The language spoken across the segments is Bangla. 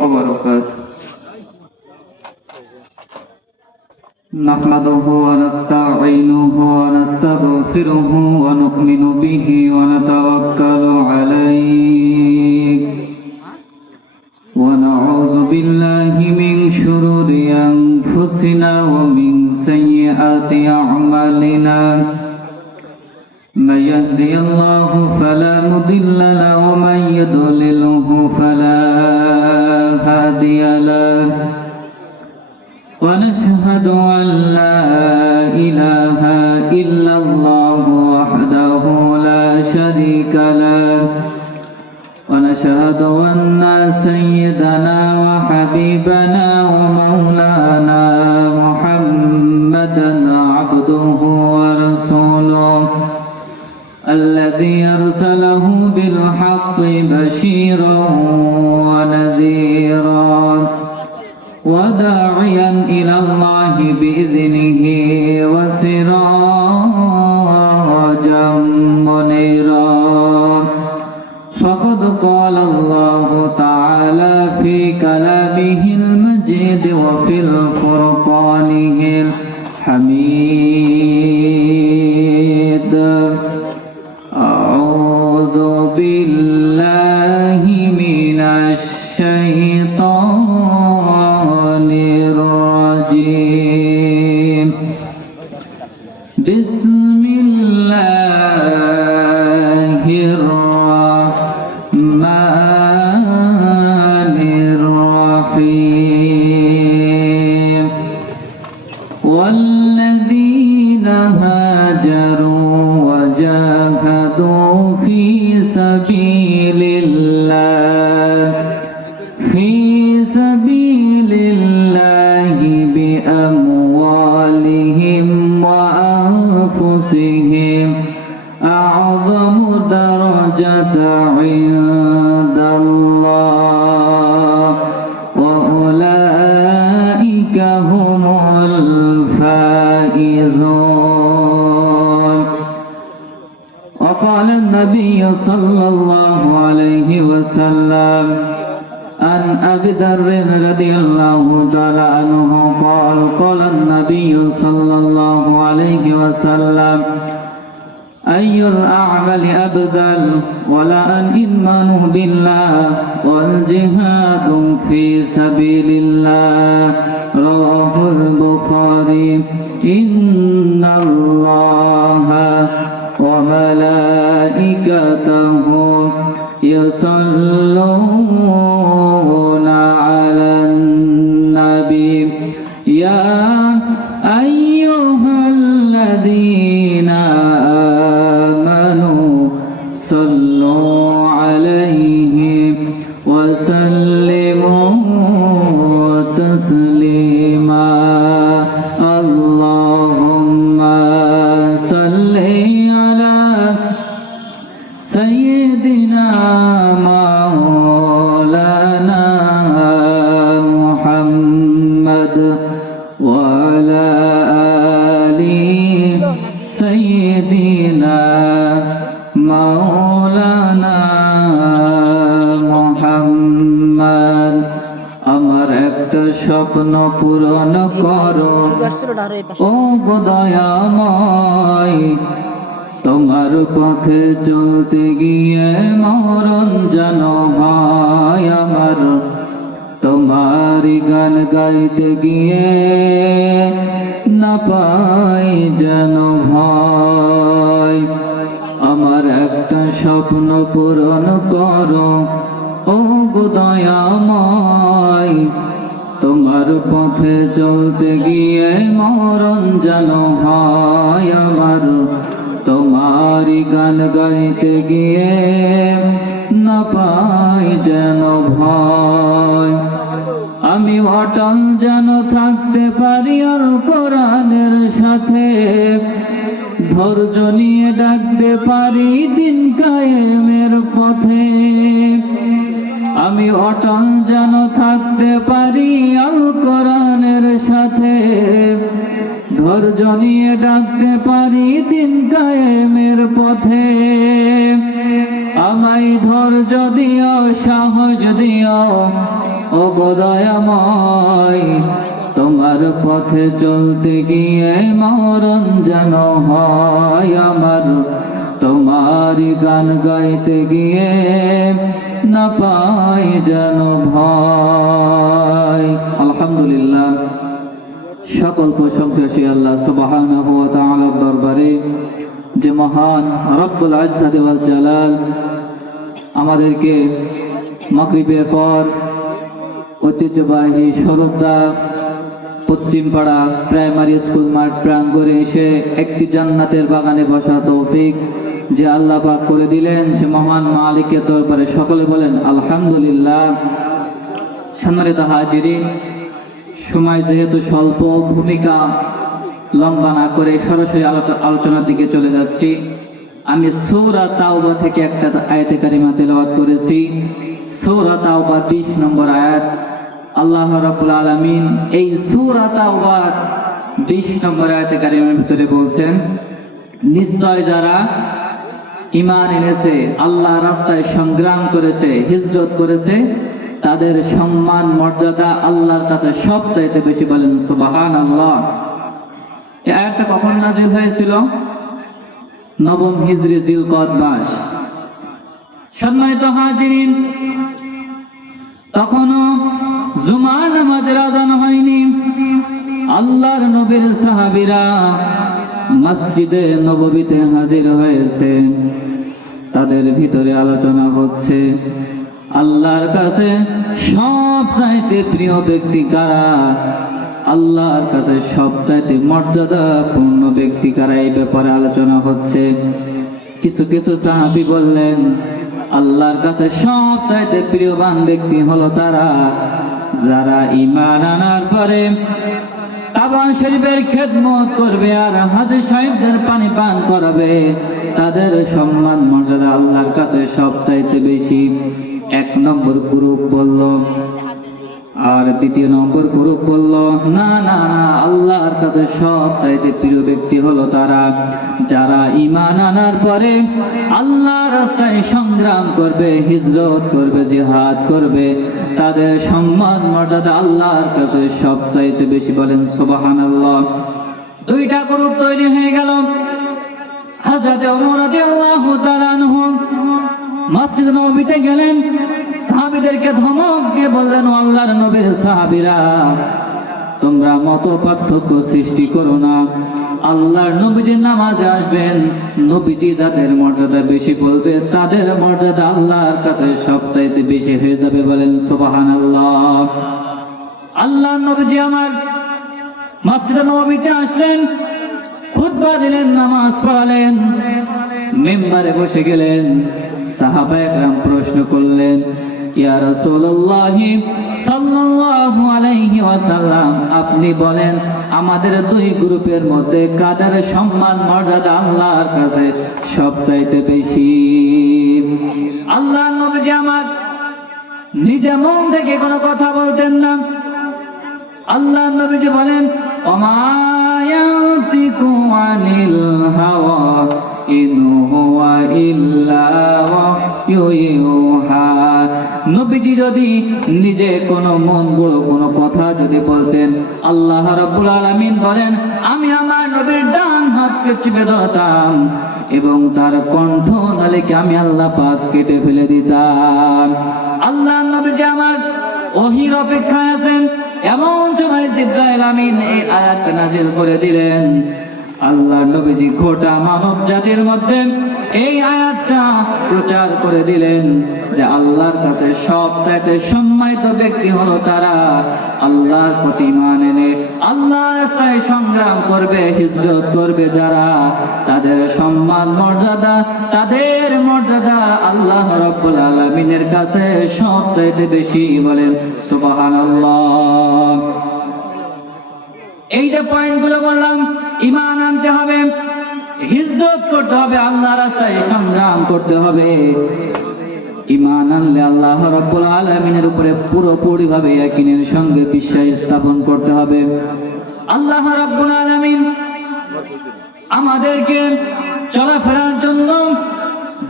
وبركاته. نحمده ونستعينه ونستغفره ونؤمن به ونتوكل عليه ونعوذ بالله من شرور أنفسنا ومن سيئات أعمالنا. من يهدي الله فلا مضل له ومن يضلله فلا هادي له. ونشهد أن لا إله إلا الله وحده لا شريك له. ونشهد أن سيدنا وحبيبنا ومولانا محمدا عبده ورسوله الذي أرسله بالحق بشيرا ونذيرا وداعيا إلى الله بإذنه وسراجا منيرا. فقد قال الله تعالى في كلامه المجيد وفي الفرقانه الحميد: أعوذ بالله من الشيطان الرجيم. بسم الله الرحمن الرحيم. والذين هاجروا وجاهدوا في سبيل الله بأموالهم وأنفسهم أعظم درجة عند الله وأولئك هم الفائزون. وقال النبي صلى الله عليه وسلم عن أبي ذر رضي الله تعالى عنه قال: قال النبي صلى الله عليه وسلم: أي الأعمال أفضل؟ ولا الإيمان بالله والجهاد في سبيل الله. رواه البخاري. إن الله وملائكته يصلون على النبي يا أيها الذين آمنوا صلوا عليه وسلموا تسليما. اللهم صل على سيدنا مولانا محمد وعلى آل سيدنا مولانا মুহাম্মদ। আমার একটা স্বপ্ন পূরণ করো ও দয়াময়, তোমার পথে চলতে গিয়ে মরণ যেন হয় আমার, তোমার গান গাইতে গিয়ে না পাই যেন ভয়। আমার একটা স্বপ্ন পূরণ করো ও দয়াময়, তোমার পথে চলতে গিয়ে মরণ যেন হয় আমার, তোমার গান গাইতে গিয়ে না পাই যেন ভয়। আমি অটল যেন থাকতে পারি আল কোরআনের সাথে, ধৈর্য নিয়ে ডাকতে পারি দিন কায়েমের পথে। আমি অটল যেন থাকতে পারি আল কোরআনের সাথে, ধৈর্য নিয়ে ডাকতে পারি দিন কায়েমের পথে। আমায় ধৈর্য দিও, সাহস দিও, ও গো দয়াময় তোমার পথে চলতে গিয়ে মরণ যেন হয় আমার, তোমারই গান গাইতে গিয়ে না পাই যেন ভয়। আলহামদুলিল্লাহ, সকল প্রশংসা সেই আল্লাহ সুবহানাহু ওয়া তাআলার দরবারে যে মহান রব্বুল ইজ্জত ওয়াল জালাল আমাদেরকে মাগরিবের পর ঐতিহ্যবাহী সরুদ্দা পশ্চিমপাড়া প্রাইমারি স্কুল মাঠ প্রাঙ্গণে এসে একটি জান্নাতের বাগানে বসা তৌফিক যে আল্লাহ পাক করে দিলেন, সে মহান মালিকের দরবারে সকলে বলেন আলহামদুলিল্লাহ। সম্মানিত হাজিরিন, সময় যেহেতু স্বল্প, ভূমিকা লম্বা না করে সরাসরি আলোচনার দিকে চলে যাচ্ছি। আমি সূরা তাওবা থেকে একটা আয়াতে কারিমা তেলাওয়াত করেছি। সূরা তাওবা 20 নম্বর আয়াত। আল্লাহ রাব্বুল আলামিন এই সূরা তাওবার 20 নম্বর আয়াতে কারিমার ভিতরে বলছেন, নিশ্চয় যারা ঈমান এনেছে, আল্লাহ রাস্তায় সংগ্রাম করেছে, হিজরত করেছে, তাদের সম্মান মর্যাদা আল্লাহর কাছে সবচাইতে বেশি। বলেন সুবহানাল্লাহ। এই আয়াতটা কখন নাযিল হয়েছিল? 9ম হিজরি জিলকদ মাস। সম্মানিত হাজিরিন, তখনও জুমার নামাজের আযান হয়নি। আল্লাহর নবীর সাহাবীরা মসজিদে নববীতে হাজির হয়েছে। তাদের ভিতরে আলোচনা হচ্ছে আল্লাহর কাছে সবচাইতে প্রিয় ব্যক্তি কারা, আল্লাহর কাছে সবচাইতে মর্যাদাপূর্ণ ব্যক্তি কারা, এই ব্যাপারে আলোচনা হচ্ছে। কিছু কিছু সাহাবী বললেন আল্লাহর কাছে সবচাইতে প্রিয়বান ব্যক্তি হলো তারা যারা ঈমান আনার পরে কাবা শরীফের খেদমত করবে আর হাজী সাহেবদের পানি পান করাবে, তাদের সম্মান মর্যাদা আল্লাহর কাছে সবচাইতে বেশি। 1 নম্বর গ্রুপ বলল, আর 2 নম্বর গ্রুপ বলল না না না, আল্লাহর কাছে সবচাইতে প্রিয় ব্যক্তি হলো তারা যারা ঈমান আনার পরে আল্লাহর রাস্তায় সংগ্রাম করবে, হিজরত করবে, জিহাদ করবে, তাদের সম্মান মর্যাদা আল্লাহর কাছে সবচাইতে বেশি। বলেন সুবহানাল্লাহ। 2টা গ্রুপ তৈরি হয়ে গেল। হযরত ওমর রাদিয়াল্লাহু তাআলা আনহু মসজিদ নববীতে গেলেন, সাহাবীদেরকে ধমক দিয়ে বললেন, আল্লাহর নবীর সাহাবীরা তোমরা মত পার্থক্য সৃষ্টি করো না। আল্লাহর নবীজি নামাজে আসবেন, নবীজি যাদের মর্যাদা বেশি বলবে তাদের মর্যাদা আল্লাহর কাছে সবচাইতে বেশি হয়ে যাবে। বলেন সুবহানাল্লাহ। আল্লাহর নবীজি আমার মসজিদে নববীতে আসলেন, খুতবা দিলেন, নামাজ পড়ালেন, মিম্বারে বসে গেলেন। সাহাবায়ে কেরাম প্রশ্ন করলেন, ইয়া রাসূলুল্লাহ সাল্লাল্লাহু আলাইহি ওয়াসাল্লাম, আপনি বলেন আমাদের 2 গ্রুপের মধ্যে কাদের সম্মান মর্যাদা আল্লাহর কাছে সবচাইতে বেশি? আল্লাহর নবী আমার নিজে মন থেকে কোনো কথা বলতেন না। আল্লাহর নবী বলেন, ওমা ইয়াতিকু আনিল হাওয়া ইন হুয়া ইল্লা ওয়াহয়ুহা। নবীজি যদি নিজে কোনো মন গড়ো কোনো কথা যদি বলতেন, আল্লাহ রাব্বুল আলামিন বলেন আমি আমার নবীর ডান হাতকে চিপে ধরতাম এবং তার কণ্ঠ নালীকে আমি আল্লাহ পাক কেটে ফেলে দিতাম। আল্লাহর নবীজি আমার ওহীর অপেক্ষায় আছেন, এমন সময় জিবরাইল আমিন এই আয়াত নাযিল করে দিলেন। আল্লাহর নবীজি গোটা মানব জাতির মধ্যে এই আয়াতটা প্রচার করে দিলেন যে আল্লাহর কাছে সবচাইতে সম্মানিত ব্যক্তি হলো তারা আল্লাহর প্রতি ঈমান এনে আল্লাহর রাস্তায় সংগ্রাম করবে, হিজরত করবে যারা, তাদের সম্মান মর্যাদা, তাদের মর্যাদা আল্লাহ রাব্বুল আলামিনের কাছে সবচাইতে বেশি। বলেন সুবহানাল্লাহ। এই যে পয়েন্টগুলো বললাম, ঈমান আনতে হবে, হিজরত করতে হবে, আল্লাহর রাস্তায় সংগ্রাম করতে হবে। ঈমান আনলে আল্লাহ রাব্বুল আলামিনের উপরে পুরোপুরিভাবে ইয়াকিনের সঙ্গে বিশ্বাস স্থাপন করতে হবে। আল্লাহ রাব্বুল আলামিন আমাদেরকে চলাফেরার জন্য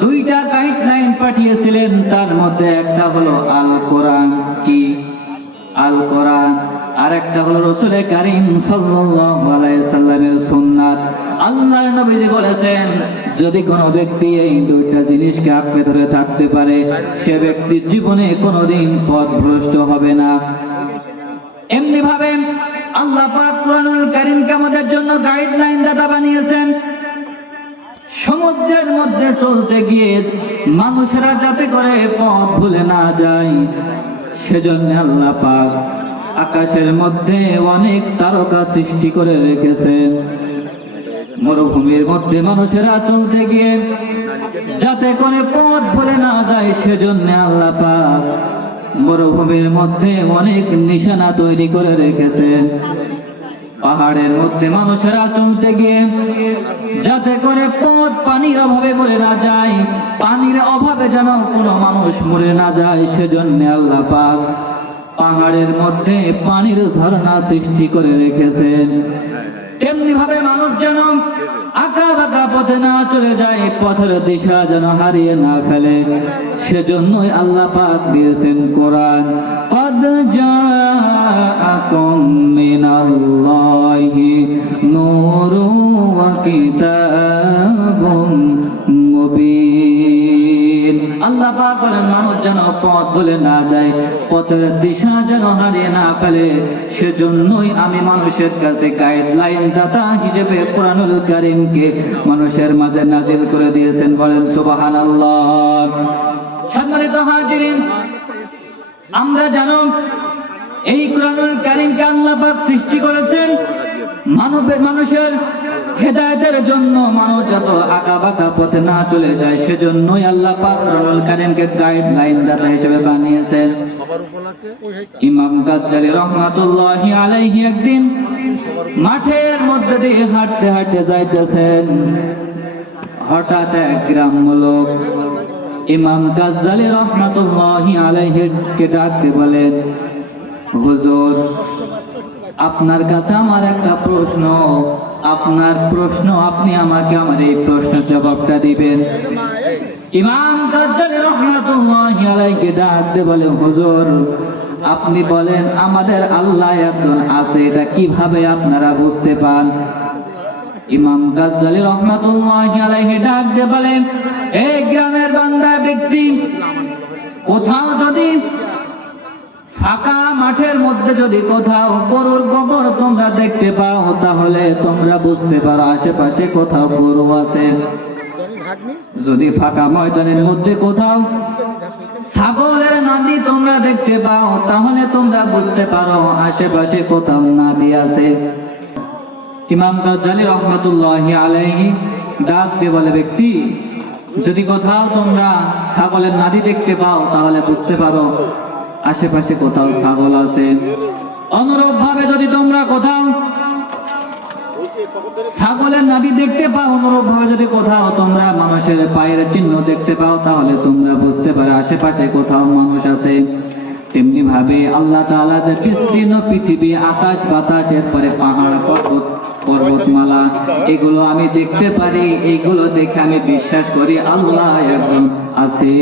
2টা গাইডলাইন পাঠিয়েছিলেন, তার মধ্যে একটা হলো আল কোরআন। কি আর একটা হলো রাসূল কারীম সাল্লাল্লাহু আলাইহি সাল্লামের সুন্নাত। আল্লাহর নবীজি বলেছেন, যদি কোনো ব্যক্তি এই দুইটা জিনিসকে আঁকড়ে ধরে থাকতে পারে, সে ব্যক্তি জীবনে কোনোদিন পথভ্রষ্ট হবে না। এমনি ভাবে আল্লাহ পাক কুরআনুল কারীমকে আমাদের জন্য গাইডলাইন দাতা বানিয়েছেন। সমুদ্রের মধ্যে চলতে গিয়ে মানুষেরা যাতে করে পথ ভুলে না যায়, সেজন্য আল্লাহ পাক আকাশের মধ্যে অনেক তারকা সৃষ্টি করে রেখেছেন। মরুভূমির মধ্যে মানুষেরা চলতে গিয়ে যাতে করে পথ ভুলে না যায়, সেজন্য আল্লাহ পাক মরুভূমির মধ্যে অনেক নিশানা তৈরি করে রেখেছেন। পাহাড়ের মধ্যে মানুষেরা চলতে গিয়ে যাতে করে পথ পানির অভাবে মরে না যায়, পানির অভাবে যেন কোনো মানুষ মরে না যায়, সেজন্য আল্লাহ পাক পাহাড়ের মধ্যে পানির ঝর্ণা সৃষ্টি করে রেখেছেন। তেমনি ভাবে মানুষ যেন আঁকা বাঁকা পথে না চলে যায়, পথের দিশা যেন হারিয়ে না ফেলে, সেজন্যই আল্লাহ পাক দিয়েছেন কোরআন। قد جاءكم من الله نور وكتاب مبين। আল্লাহ পাক বলেন, মানুষ যেন পথ ভুলে না যায়, পথের দিশা যেন হারিয়ে না ফেলে, সেজন্যই আমি মানুষের কাছে গাইডলাইন দাতা হিসেবে কোরআনুল কারীমকে মানুষের মাঝে নাজিল করে দিয়েছেন। বলেন সুবহানাল্লাহ। সম্মানিত হাজিরিন, আমরা জানো এই কোরআনুল কারীমকে আল্লাহ পাক সৃষ্টি করেছেন মানুষের হেদায়েতের জন্য, মানুষ যত আঁকা বাঁকা পথে না চলে যায়, সেজন্যই আল্লাহ পাক কোরআনুল কারীমকে গাইডলাইন দাতা হিসেবে বানিয়েছেন। ইমাম গাজ্জালী রাহমাতুল্লাহি আলাইহি একদিন মাঠের মধ্যে দিয়ে হাঁটতে হাঁটতে যাইতেছেন। হঠাৎ এক গ্রাম্য লোক ইমাম গাজ্জালী রাহমাতুল্লাহি আলাইহি কে ডাকতে বলেন, হুজুর, আপনার কাছে আমার একটা প্রশ্ন, আপনার প্রশ্ন, আপনি আমাকে আমার এই প্রশ্নের জবাবটা দিবেন। ইমাম গাজ্জালী রাহমাতুল্লাহি আলাইহি ডাকতে বলে, হুজুর, আপনি বলেন আমাদের আল্লাহ একজন আছে, এটা কিভাবে আপনারা বুঝতে পান? ইমাম গাজ্জালী রাহমাতুল্লাহি আলাইহি ডাকতে বলেন, এই গ্রামের বান্দা ব্যক্তি, কোথাও যদি ফাঁকা মাঠের মধ্যে যদি কোথাও গরুর গোবর তোমরা দেখতে পাও, তাহলে তোমরা বুঝতে পারো আশেপাশে কোথাও গরু আছে। যদি ফাঁকা ময়দানের মধ্যে কোথাও ছাগলের নাদি তোমরা দেখতে পাও, তাহলে তোমরা বুঝতে পারো আশেপাশে কোথাও নাদি আছে। ইমাম গাজ্জালী রাহমাতুল্লাহি আলাইহি ডাক দিয়ে বলে, ব্যক্তি, যদি কোথাও তোমরা ছাগলের নাদি দেখতে পাও, তাহলে বুঝতে পারো আশেপাশে কোথাও ছাগল আছে। অনুরূপ ভাবে যদি তোমরা কোথাও ছাগলের নাভি দেখতে পাও, অনুরূপ ভাবে যদি কোথাও তোমরা মানুষের পায়ের চিহ্ন দেখতে পাও, তাহলে তোমরা বুঝতে পারো আশেপাশে কোথাও মানুষ আছে। তেমনি ভাবে আল্লাহ তাআলা যে বিস্তীর্ণ পৃথিবী, আকাশ বাতাস, এরপরে পাহাড় পর্বতমালা, এগুলো আমি দেখতে পারি, এইগুলো দেখে আমি বিশ্বাস করি আল্লাহ একজন আছে।